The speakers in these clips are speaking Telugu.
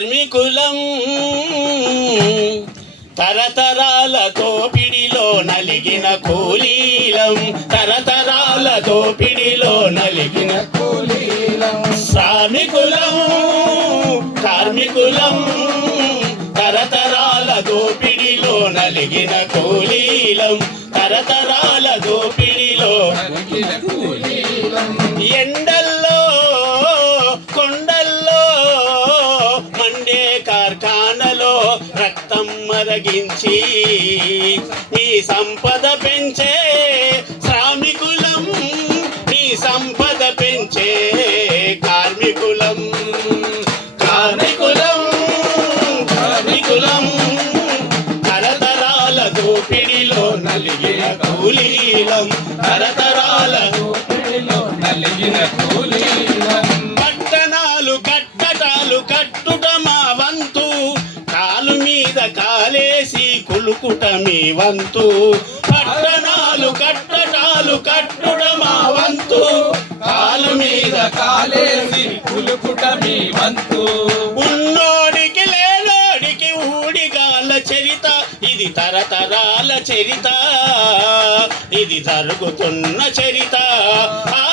కార్మికులం. తరతరాల దోపిడిలో నలిగిన కూలీలం. తరతరాల దోపిడిలో నలిగిన శ్రామికులం కార్మికులం. తరతరాల దోపిడిలో నలిగిన కూలీలం. తరతరాల దోపిడిలో ఎండల్లో రక్తం నీ సంపద పెంచే శ్రామికులం నీ సంపద పెంచే కార్మికులం కార్మికులం కార్మికులం. తరతరాల దోపిడిలో నలిగిన కూలీలం తరతరాల నలిగిన కూలీలం కొలుకుట మీ వంతు. పట్టణాలు కట్టటాలు కట్టుడ మా వంతు కాలు మీద కాలేసి కులుకుట మీ వంతు. ఉన్నోడికి లేనోడికి ఊడిగాల చరిత. ఇది తరతరాల చరిత. ఇది జరుగుతున్న చరిత. ఆ,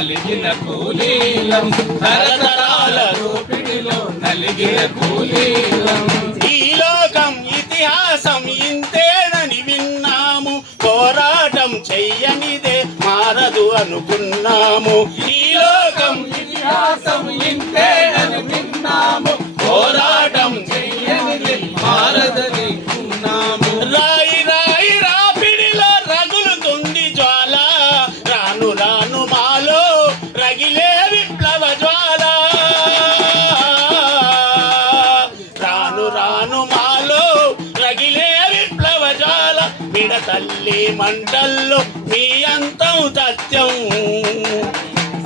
నలిగిన కూలీలం. తరతరాల దోపిడిలో నలిగిన కూలీలం. ఈ లోకం ఇతిహాసం ఇంతేనని విన్నాము. పోరాటం చెయ్యనిదే మారదు అనుకున్నాము. ఈ లోకం ఇతిహాసం ఇంతేనని తల్లి మంటల్లో మీ అంతం సత్యం.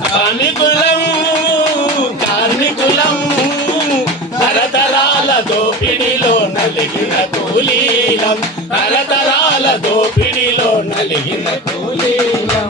కార్మికులం కార్మికులం తరతరాల దోపిడిలో నలిగిన కూలీలం తరతరాల దోపిడిలో నలిగిన కూలీలం.